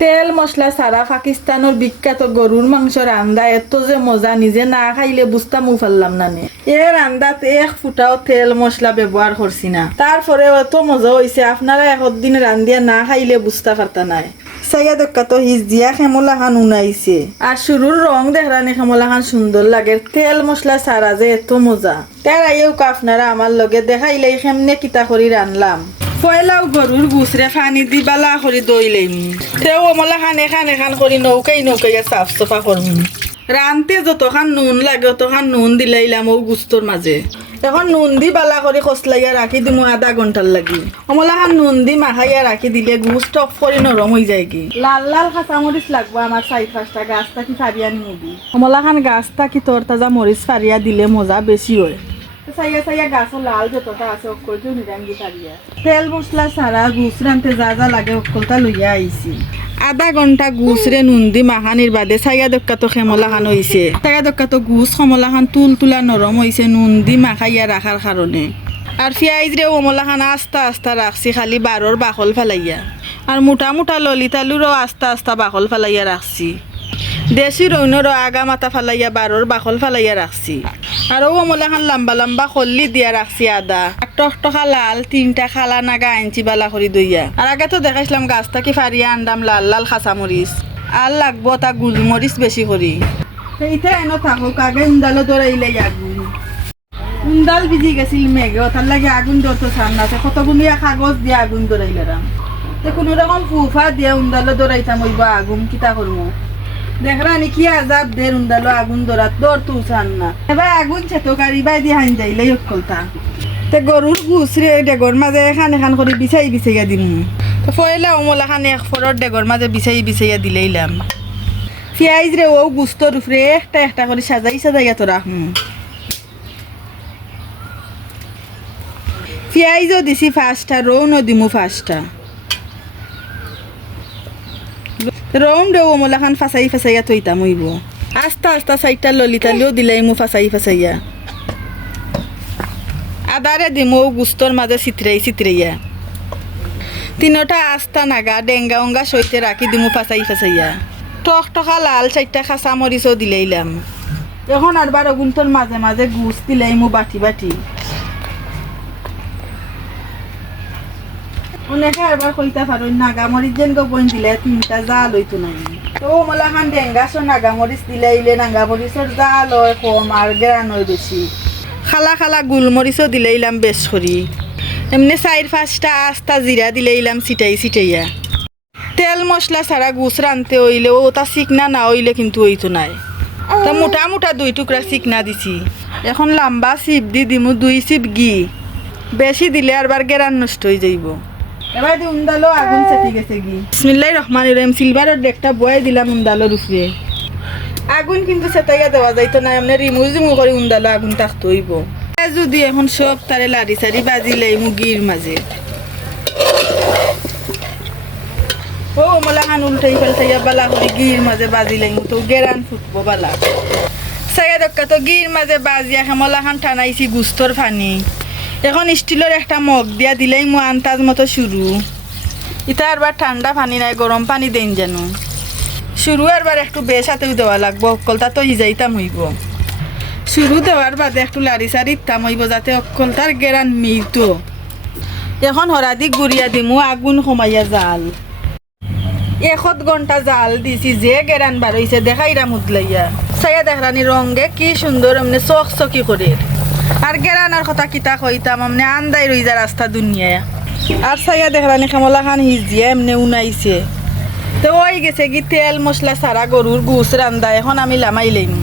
তেল মশলা ছাড়া পাকিস্তানের বিখ্যাত গরুর মাংস রান্দা এত যে মজা নিজে না খাইলে বুঝতামও পারলাম না নে। এ রান্দাত এক ফুটাও তেল মশলা ব্যবহার করছি না, তারপরে এত মজা হয়েছে আপনারা একদিন রান্দিয়া না খাইলে বুঝতে পারতা নাই। সাইয়া দক্কা তো হিজ দিয়া খেমলা খান উনাইছে আর শুরুর রং দেখরানি খেমলা খান সুন্দর লাগে। তেল মশলা ছাড়া যে এত মজা তার আইও আপনারা আমার লগে দেখাইলে কেমনে কিতা করি রানলাম। পয়লাও গরুর গুছরে পানি দি বালা করে দইলেম, তেও অমলা খান এখান করে নৌকাই সাফ সফা করম। রানতে যতখান নুন লাগে অতখান নুন দিলাইলাম ও গুস্তর মাঝে। এখন নুন দি বালা করে খসলাইয়া রাখি দিমু আধা ঘন্টার লাগি। অমলা খান নুন দি মাখাইয়া রাখি দিলে গুস টক করে নরম হয়ে যায় কি। লাল লাল কাঁচামরিচ লাগবো আমার 4-5টা গাছ থাকি ফারিয়া নিবি। অমলা খান গাছ থাকি তোর তাজা মরিচ ফারিয়া দিলে মজা বেশি হয়। সাইয়া গাছও লাল যতটা আছে অকলটা নিরাঙ্গি ফারিয়া। তেল মশলা ছাড়া গুছ রানতে যা যা লাগে অকলটা লইয়া আইছি। আধা ঘন্টা গুছরে নুন দি মাখানির বাদে সাইয়া দক্কা তো খেমলা খান হইছে। সাইয়া দক্কা তো গুছ কমলা খান তুলা নরম হইছে নুন দি মাখাইয়া রাখার কারণে। আর পেঁয়াজ রে অমলা খান আস্তা রাখছি খালি বারোর বাকল ফেলাইয়া। আর মোটা ললিতালুরও আস্তা বাকল ফেলাইয়া রাখছি। দেশি রইনরও আগা মাথা ফালাইয়া বারোর বাকল ফালাইয়া রাখছি। আর অমলা খান লম্বা খল্লি দিয়া রাখছি আদা। টকটকা লাল 3টা খালা নাগা আনছি বালা করি দইয়া। আর আগে তো দেখাইছিলাম গাছ থাকি ফারিয়া আন্দাম লাল লাল কাঁচামরিচ। আর লাগবো তা গুলমরিচ বেশি করি। সেইটা এনে থাকুক আগে উন্দালো দৌড়াইলে আগুন। উন্দাল ভিজি গেছিল মেঘে তার লাগে আগুন যত সামনাতে কতগুলিয়া কাগজ দিয়ে আগুন দৌড়াইলাম। তো কোনো রকম ফুফা দিয়ে উন্দালো দৌড়াইতাম ওইব আগুন কিতা করবো। দেখরানি কি আজাব দের উন্দালো আগুন দৌড়াত দৌড় তুলছান না। এবার আগুন ছেতো গাড়ি বাই দিয়ে হান যাইলে অকলতা। তে গরুর গুছরে ডেগর মাঝে এখান করে বিছাইয়া দিম। তো পয়লা অমলা খান এক ফরর ডেগর মাঝে বিছাইয়া দিলেইলাম। পেঁয়াজ রে ও গুস্তর উপরে একটা করে সাজাইয়া তো রাখুন। পেঁয়াজও দিছি 5টা, রৌনও দিমু 5টা। রৌন দেও অমলা খান ফাঁসাইয়া থইতাম হইব। আস্তা 4টা ললিতালিও দিলাইমু ফাঁসাইয়া। আদারে দিমু গুস্তর মাঝে চিত্রাইয়া। 3টা আস্তা নাগা ডেঙ্গা অঙ্গা সইতে রাখি দিমু ফাঁসাইয়া। টকটকা লাল 4টা কাঁচা মরিচও দিলাইলাম। এখন আর 12 গুন্তর মাঝে গুছ দিলাইমু বাটি। অনেকে আবার কইতা পারো নাগামরিচ যেন গোপন দিলে 3টা জাল হইতো নাই। তো অমলা খান ডেঙ্গাসো নাগামরিচ দিলাইলে নাগামরিচের জাল হয় কম আর গ্রান হয় বেশি। খালা গুলমরিচও দিলাইলাম বেশ করি। এমনি 4-5টা আস্তা জিরা দিলাইলাম ছিটাইয়া। তেল মশলা ছাড়া গুছ রানতে হইলেও তা চিকনা না হইলে কিন্তু হইতো নাই। তা মোটা 2 টুকরা চিকনা দিছি। এখন লম্বা চিপ দিমু 2 চিপ ঘি। বেশি দিলে আরবার গেরান নষ্ট হয়ে যাইব। এবার দি উন্দালো আগুন চেপি গেছে কি। বিসমিল্লাহির রহমানির রহিম। সিলভারের ডেকটা বয়ে দিলাম উন্দালোর উপরে। আগুন কিন্তু চেতাইয়া দেওয়া যাইতো না, এমনি রিমু করে উন্দালো আগুন থাকতে হইব। যদি এখন সব তারে লাড়ি সারি বাজিলে মুগির মাঝে ও মলা খান উল্টাই ফেলতাইয়া বালা করে গির মাঝে বাজিলে তো গেরান ফুটবো বালা। সাইয়া দক্কা তো গির মাঝে বাজিয়া খেমলা খান টানাইছি গুস্তর ফানি। এখন স্টিলের একটা মগ দিয়া দিলেই মু আন্তাজ মতো শুরু। ইটা আরবার ঠান্ডা পানি নাই গরম পানি দেন যেন শুরু আরবার একটু বেশাতেও দেওয়া লাগবো। অকলতা তো হিজাইতাম হইব। শুরু দেওয়ার বাদে একটু লাড়ি সারি ইতাম হইব যাতে অকলতার গেরান মিলতো। এখন হরাদি গুড়িয়া দিমু আগুন কমাইয়া জাল। 1 ঘন্টা জাল দিছি যে গেরান বার হইছে দেখাইরা মুদলাইয়া। সাইয়া দেখরানি রঙে কি সুন্দর এমনি চকচকি করে। আর গেরানার কথা কিতা কইতাম আমনে আন্দাই রই যা রাস্তা দুনিয়া। আর সাইয়া দেখরানি খেমলা খান হিজিয়া এমনি উনাইছে। তো ওই গেছে কি তেল মশলা সারা গরুর গুছ রান্দা। এখন আমি লামাই লইম।